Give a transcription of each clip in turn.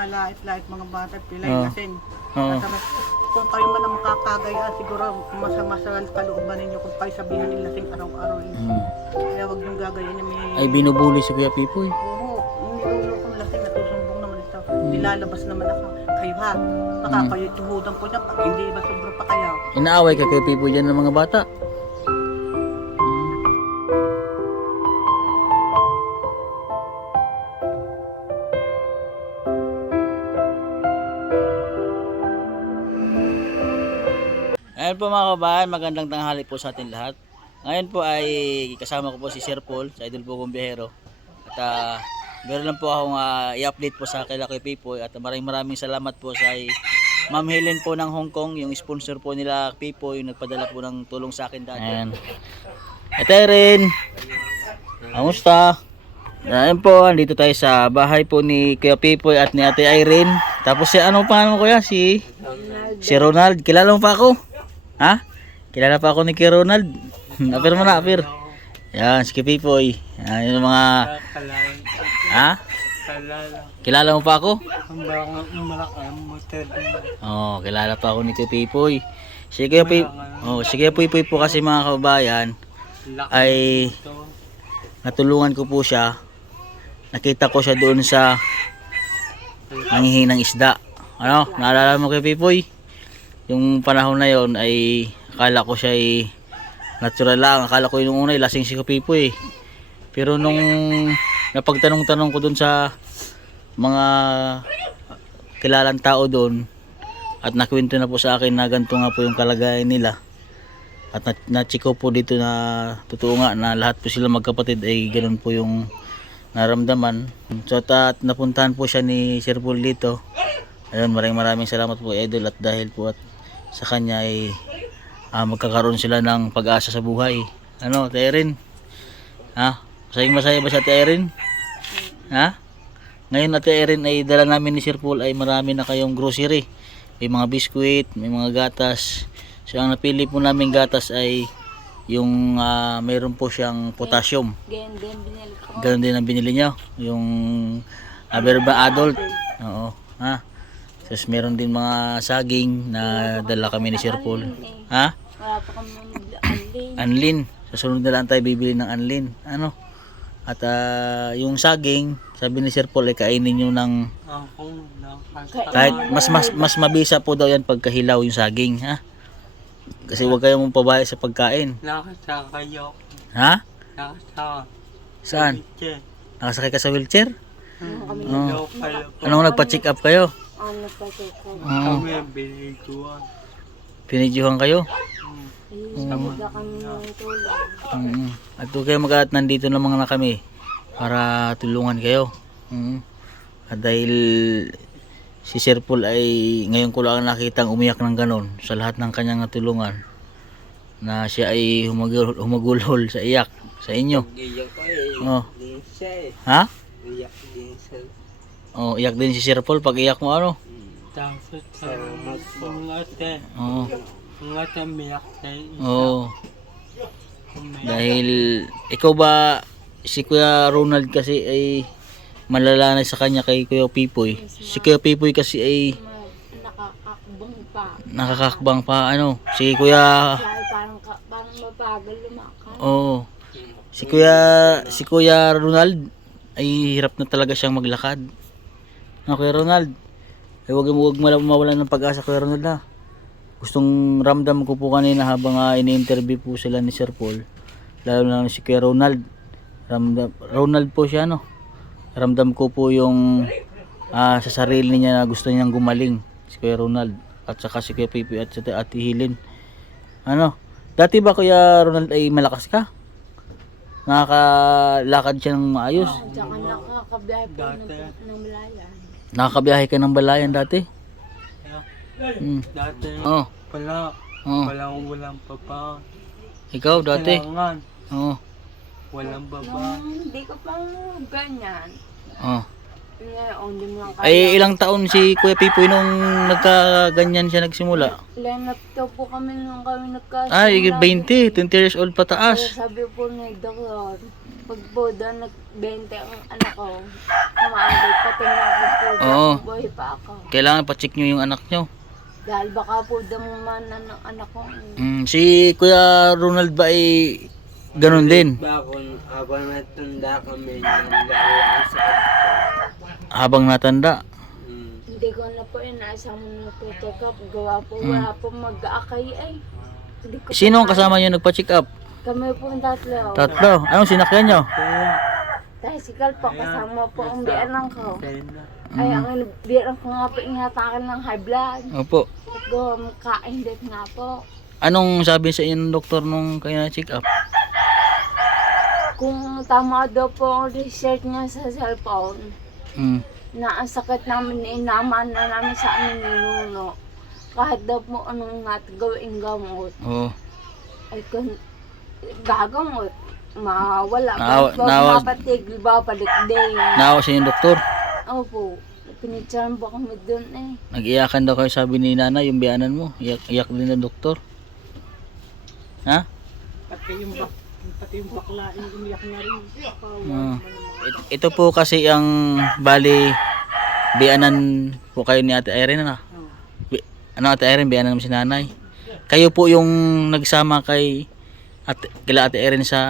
pinalait-lait mga bata, pilay Oo. lasing. Oo. Kung kayo man ang makakagaya, siguro masama sa kalooban ninyo kung kayo sabihan ng lasing araw-araw. Kaya wag niyong gagayan niya may... Ay, binubuli si Kuya Pipoy. Oo, yung nilulokong lasing, natusumbong naman ito. Nilalabas naman ako, kayo ha. Baka kayo tuhudan po niya, pag hindi ba sobra pa kayo. Inaaway ka Kuya Pipoy dyan ng mga bata. Ayan po mga kabayan, magandang tanghali po sa atin lahat. Ngayon po ay kasama ko po si Sir Paul, sa Idol po kong biyahero. At meron lang po akong i-update po sa kila Kuya Pipoy. At maraming salamat po sa Ma'am Helen po ng Hong Kong, yung sponsor po nila Pipoy, yung nagpadala po ng tulong sa akin dati. Ayan. Ate Erin, kamusta? Ayan po, andito tayo sa bahay po ni Kuya Pipoy at ni Ate Irene. Tapos si ano pa mo kuya? Si Ronald. Kilala mo pa ako? Ha? Kilala pa ako ni Kuya Ronald. Apir mo na, apir. Yan, si Kuya Pipoy. Yan yung mga... Ha? Kilala mo pa ako? Oh, kilala pa ako ni Kuya Pipoy. Si Kuya Pipoy po kasi mga kababayan ay natulungan ko po siya. Nakita ko siya doon sa nanghihinang isda. Ano? Naalala mo Kuya Pipoy? Yung panahon na yon ay akala ko siya ay natural lang. Akala ko yung una ay lasing si Kuya Pipoy. Pero nung napagtanong-tanong ko doon sa mga kilalang tao doon at nakwento na po sa akin na ganito nga po yung kalagayan nila at na-chiko po dito na totoo nga na lahat po sila magkapatid ay ganun po yung naramdaman. So at napuntahan po siya ni Sir Paul dito. Ayun, maraming salamat po Idol at dahil po at sa kanya ay magkakaroon sila ng pag-asa sa buhay. Ano, Ate Erin? Ha? Masaya ba siya Ate Erin? Ha? Ngayon Ate Erin ay dala namin ni Sir Paul ay marami na kayong grocery. May mga biskuit, may mga gatas. So ang napili po namin gatas ay yung mayroon po siyang potassium. Ganun din ang binili niyo. Yung Aberba Adult. Oo. Ha? Tapos meron din mga saging na dala kami ni Sir Paul. Ha? Wala pa kami anlin. Anlin. Sa sunod na lang tayo bibili ng anlin. Ano? At yung saging, sabi ni Sir Paul ay kainin nyo ng kahit mas mabisa po daw yan pagkahilaw yung saging. Ha? Kasi huwag kayong pabaya sa pagkain. Nakasaka kayo. Ha? Nakasaka. Saan? Nakasakay ka sa wheelchair? Oh. Anong nagpa-check up kayo? Ano pa siya ko? Kami binituan. Pinidyohan kayo? Bigla kami ng tulong. At huwag kayo mag-aat, nandito naman na kami para tulungan kayo. At dahil si Sir Paul ay ngayon ko lang nakitang umiyak ng ganon sa lahat ng kanyang natulungan na siya ay humagulhol sa iyak sa inyo. Oh. Ha? Oh, iyak din si Sir Paul pag iyak mo ano? Tapos mga ate. Oo. Mga ate miyak tayo. Oo. Dahil ikaw ba si Kuya Ronald kasi ay malalanay sa kanya kay Kuya Pipoy. Si Kuya Pipoy kasi ay Nakakakbang pa. nakakakbang pa ano. Si Kuya Parang mabagal lumakad. Oo. Si Kuya Ronald ay hirap na talaga siyang maglakad. Na Kuya Ronald. Ay wag mawalan ng pag-asa Kuya Ronald ha. Gustong ramdam ko po kanina habang ini-interview po sila ni Sir Paul. Lalo na si Kuya Ronald. Ronald po siya no. Ramdam ko po yung sa sarili niya na gusto niyang gumaling. Si Kuya Ronald at saka si Kuya Pipi at si Ate Helen. Ano? Dati ba Kuya Ronald ay malakas ka? Nakakalakad siya ng maayos? Tsaka nakakabiyahe po ng malayan. Nakakabiyahe ka ng balayan dati? Dati Oo. walang papa. Ikaw dati? Kailangan Oo. walang baba. Hindi ko pa ganyan. Oo. Ngayon, hindi mo lang Ay ilang taon si Kuya Pipoy nung nagkaganyan siya nagsimula? Lenapto po kami nung kami nagkasimula. Ay 20 years old pataas. Sabi po ni Doktor, Pag po doon nagbente ang anak ko, kumagay patingnan ko po Oo. buhay pa ako. Kailangan pa-check nyo yung anak nyo. Dahil baka po damumanan ng anak ko. Si Kuya Ronald ba ay ganun din? Bakon, habang natanda kami, nandalang sa kapatid. Habang natanda. Hindi ko na po inaasama na po check up. Gawa po, wala po mag-aakay ay. Hindi ko Sino ang kasama nyo nagpa-check up? Kami po ang tatlo. Tatlo. Anong sinakyan nyo? Tricycle po, kasama po ang biyanang ko. Sa'yo na. Ay, ang biyanang ko nga po ingatakan ng high blood. Opo. Go, makain din nga po. Anong sabi sa inyo ng doktor nung kayo na-check up? Kung tama daw po ang research niya sa cellphone, Hmm. na ang sakit namin inaman na namin sa aming ninuno. Kahit daw po anong gawing gamot, Oo. ay kung gagamot, mawala. Nawa- Mapatigil, babalik din. Naawa sa inyo doktor. Opo, pinitsaran po kami dun eh. Nag-iyakan daw kayo sabi ni nanay yung biyanan mo. Iyak din ng doktor. Ha? Pati yung bakla, umiyak na rin. Ah. Ito po kasi ang bali biyanan po kayo ni Ate Irene na. Ano Ate Irene, biyanan mo si nanay. Kayo po yung nagsama kila Ate Irene sa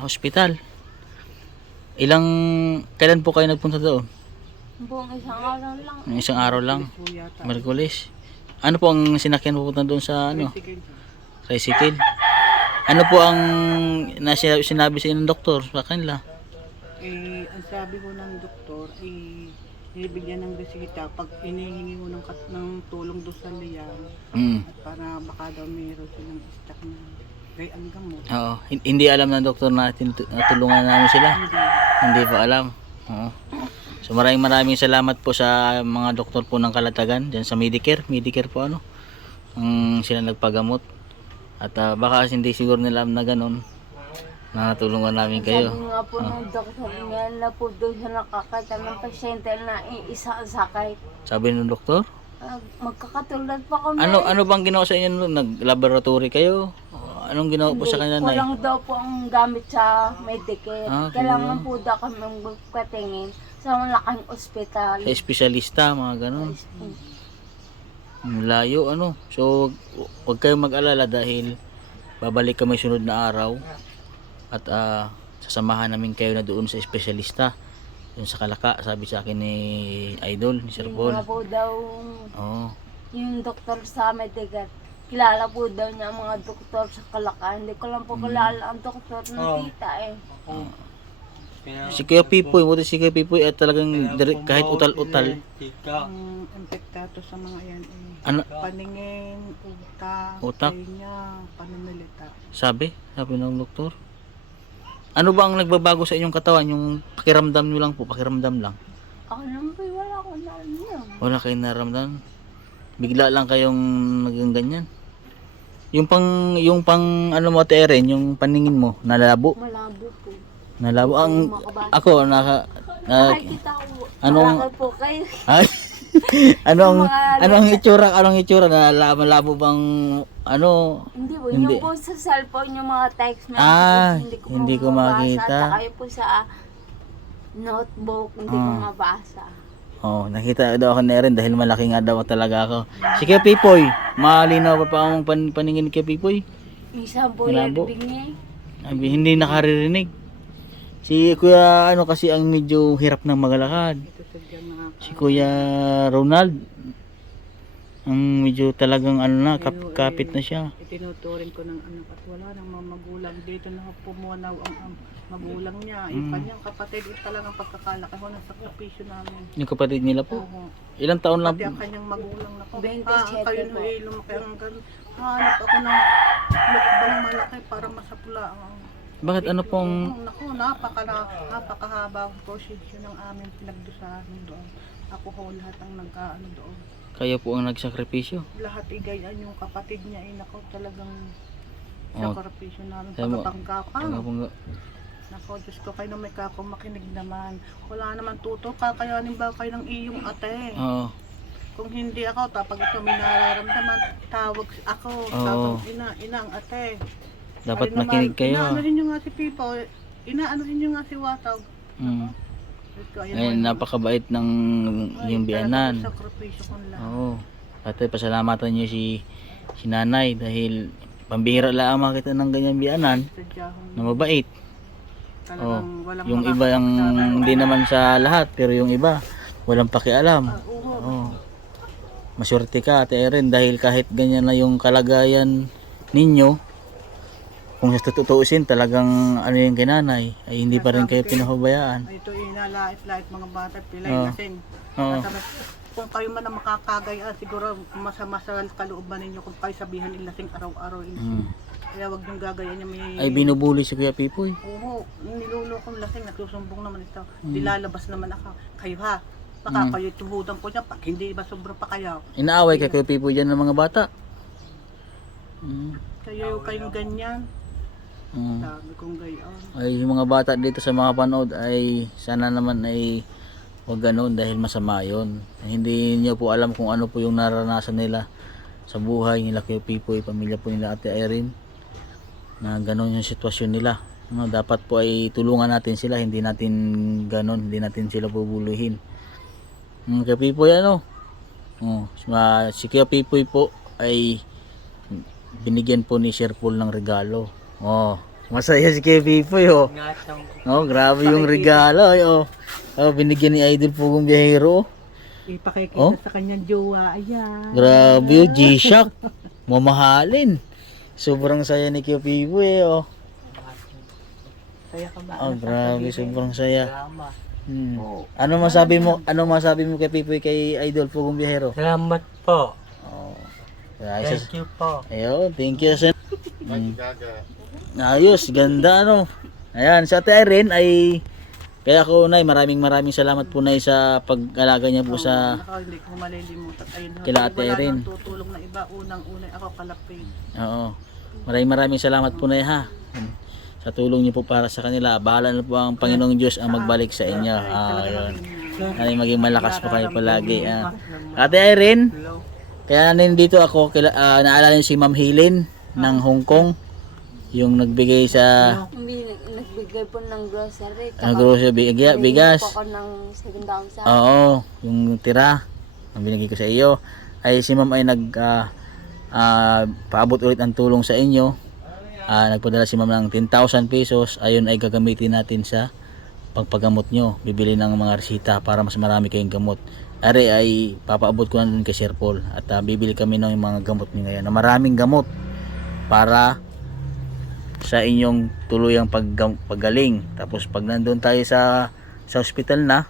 hospital. Kailan po kayo nagpunta doon? Buong isang araw lang. Isang araw lang. Po yata. Merkulis. Ano po ang sinakyan pupunta doon sa Sige. tricycle? Ano po ang sinabi sa inyo ng doktor sa kanila? Ang sabi ko ng doktor ay nibigyan ng resita pag inihingi mo ng tulong doon sa liyan Mm. at para baka daw mayroon silang stock na gayang gamot. Oo. Hindi alam ng doktor na tulungan namin sila. Hindi. Hindi pa alam. Oo. So maraming salamat po sa mga doktor po ng Kalatagan diyan sa Medicare. Medicare po ano. Sila nagpagamot. At baka hindi siguro nila alam na ganun. Na natulungan namin kayo. Sabi nga po ng doktor niya na po doon siya nakakita ng pasyente na isa ang sakit. Sabi ng doktor? Magkakatulad pa kami. Ano bang ginawa sa inyo noon? Nag-laboratory kayo? Anong ginawa po sa kanila, Nay? Kulang daw po ang gamit sa Medicare. Ah, Kailangan po daw kami magpatingin sa malaking ospital. Sa espesyalista, mga ganun. Layo, ano. So, huwag kayong mag-alala dahil babalik kami sunod na araw at sasamahan namin kayo na doon sa espesyalista. Doon sa Kalaka, sabi sa akin ni Idol, ni Sir Yung Paul. nga po daw, Oo. yung doktor sa Medicare, kilala po daw niya ang mga doktor sa Kalaka. Hindi ko lang po kilala ang doktor ng tita eh. Si Kuya Pipoy, buti si Kuya Pipoy at talagang kahit utal-utal. Ang impektado sa mga yan Ano, paningin, Utak? niya, pananalita. sabi ng doktor. Ano ba ang nagbabago sa inyong katawan? Yung pakiramdam nyo lang po, pakiramdam lang. Ako naman po, wala akong alam yun. Wala kayong naramdaman. Bigla lang kayong naging ganyan. Yung pang ano mo Ate Erin, yung paningin mo, nalabo. Malabo po. Nalabo. Ako, Nakikita ko. anong- Malaki po kayo. ay, anong Mga- anong itsura na malabo bang ano? Hindi po, Hindi. yung po sa cellphone, yung mga text messages, Ah, po hindi ko mabasa. makita. At saka yung po sa notebook, hindi ko mabasa. Oh, nakita daw ako ni Erin dahil malaki nga daw talaga ako. Si Kuya Pipoy, malinaw pa ang paningin ni Kuya Pipoy. Minsan po Malabo. yung niya. Sabi, hindi nakaririnig. Si Kuya ano kasi ang medyo hirap ng magalakad. Ito sa dyan mga Si Kuya Ronald ang medyo talagang ano na, kapit na siya. itinuturing ko ng anak at wala nang mga magulang dito na pumunaw ang magulang niya. Yung kanyang kapatid is talagang pagkakalaki ko ng sakripisyo namin. Yung kapatid nila po. Oo. Ilang taon lang Pati ang kanyang magulang na po. 27 kayo po. na lumaki ang ganun. Hanap ako ng lukbang malaki para masapula ang Bakit ano pong naku, napakahaba ang posisyon ng aming pinagdusahan doon. Ako ho lahat ang nagkaano doon. kayo po ang nagsakripisyo? Lahat igayan yung kapatid niya ay nako talagang Oh. sakripisyo namin Sabi mo, pagkatangka ka. Nako, Diyos ko, kayo na may kako makinig naman. Wala naman tuto, kakayanin ba kayo ng iyong ate? Oo. Kung hindi ako, tapag ito may nararamdaman, tawag ako, Oo. tawag ina ang ate. Dapat Ay, naman, makinig kayo. Inaano rin nyo nga si Pipo, Inaanoin niyo nga si Watag. Mm. Ito, ayun, Ngayon, napakabait ng yung biyanan. Sakripisyo ko lang. Oo. At pasalamatan niyo si nanay dahil pambihira lang makita ng ganyan biyanan Sadyahong na mabait. talagang walang Yung iba yung hindi naman sa lahat, pero yung iba walang pakialam. Oo. Maswerte ka, Ate Erin, dahil kahit ganyan na yung kalagayan ninyo, kung sa tutuusin talagang ano yung kinanay, ay hindi pa rin kayo pinahubayaan. Ito inalait-lait mga bata, pilay Oo. lasing. Oo. Kung kayo man ang makakagaya, siguro masama sa kalooban ninyo kung kayo sabihan ilasing araw-araw. Mm. Kaya wag niyong gagayan niya may... Ay binubuli si Kuya Pipoy. Oo, nilulokong lasing, nagsusumbong naman ito. Dilalabas naman ako. Kayo ha, baka kayo tuhudan ko niya, pag hindi ba sobra pa kayo. Inaaway kay Kuya Pipoy dyan ng mga bata. Mm. Kayo kayong ganyan, Mm. sabi kong gayon. Ay yung mga bata dito sa mga panood ay sana naman ay huwag ganoon dahil masama yun. Hindi niyo po alam kung ano po yung naranasan nila sa buhay nila Kuya Pipoy, pamilya po nila Ate Irene, na ganoon yung sitwasyon nila. No, dapat po ay tulungan natin sila, hindi natin ganoon, hindi natin sila bubuluhin. Kuya Pipoy ano? Si Kuya Pipoy po ay binigyan po ni Sir Paul ng regalo. Masaya si Kuya Pipoy oh. Ngatang Grabe yung regalo ay binigyan ni Idol Pugong Biyahero. Ipakikita sa kanyang jowa, ayan. Grabe yung G-Shock. Mamahalin. Sobrang saya ni Kuya Pipoy Kaya ka ba? grabe, sobrang saya. salamat. Ano masabi mo kay Pipoy kay Idol Pugong Biyahero? Salamat po. Ayos. Thank you po. Ayun, thank you sir. Ayos, ganda ano. Ayan, sa Ate Irene ay kaya ko Nay, maraming salamat po Nay sa pag-alaga niya po sa Hindi ko malilimutan. Ayun, Kila Ate wala Irene. nang tutulong na iba. Unang-unay ako kalapit. Oo. Maraming salamat po Nay ha. Sa tulong niyo po para sa kanila. Bahala na po ang Panginoong Diyos ang magbalik sa inyo. Ayun. Ay maging malakas po kayo palagi. Ate Irene, Hello. kaya nandito ako, naalala niyo si Ma'am Helen ng Hong Kong, yung nagbigay sa Nagbigay po ng grocery. grocery bigas. Po ako ng 7,000. Oo, yung tira ang binigay ko sa iyo. Ay si Ma'am ay paabot ulit ang tulong sa inyo. Nagpadala si Ma'am ng 10,000 pesos. Ayun ay gagamitin natin sa pagpagamot nyo. Bibili ng mga resita para mas marami kayong gamot. Ari ay papaabot ko na dun kay Sir Paul at bibili kami ng mga gamot niyo ngayon na maraming gamot para sa inyong tuluyang paggaling. Tapos pag nandun tayo sa hospital na,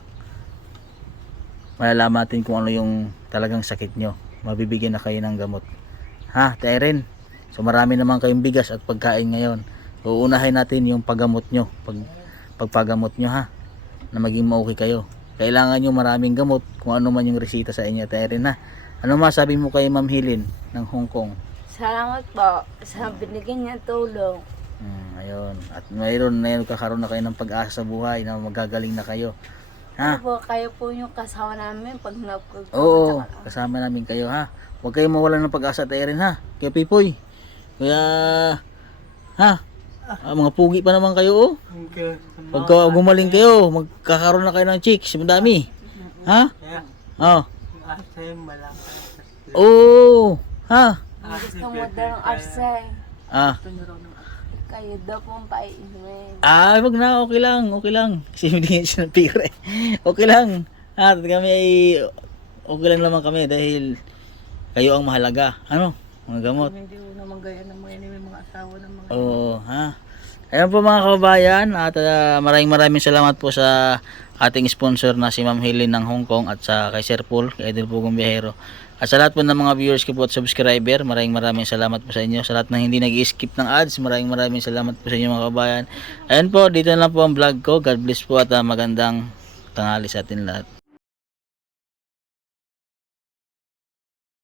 malalaman natin kung ano yung talagang sakit nyo. Mabibigyan na kayo ng gamot. Ha, Irene? So marami naman kayong bigas at pagkain ngayon. Uunahin natin yung paggamot nyo, pagpagamot nyo ha, na maging okay kayo. Kailangan nyo maraming gamot kung ano man yung resita sa inyo, Irene ha. Ano masabi mo kay Ma'am Helen ng Hong Kong? Salamat po sa binigyan niya tulong. Ayun. At mayroon na kakaroon na kayo ng pag-asa sa buhay na magagaling na kayo. Ha? Kayo po yung kasama namin pag Oo, kasama namin kayo ha. Huwag kayong mawalan ng pag-asa at Irene ha. Kaya Pipoy. Kaya ha. Mga pugi pa naman kayo oh. Thank you. Pagka gumaling kayo, magkakaroon na kayo ng chicks. Madami. Ha? Oh. Asay malakas. Oo. Ha? Gusto mo daw ng arsay. Kayo daw pong painumin. Wag na, okay lang. Kasi hindi siya ng pira eh. Okay lang. At kami ay okay lang naman kami dahil kayo ang mahalaga. Ano? Mga gamot. Hindi ko naman gaya ng mga asawa ng mga... Oo, ha. Ayan po mga kababayan at maraming salamat po sa ating sponsor na si Ma'am Helen ng Hong Kong at sa kay Sir Paul, kay Idol Pugong Biyahero. At sa lahat po ng mga viewers ko po at subscriber, maraming salamat po sa inyo. Sa lahat ng hindi nag-skip ng ads, maraming salamat po sa inyo mga kababayan. Ayan po, dito na lang po ang vlog ko. God bless po at magandang tanghali sa atin lahat.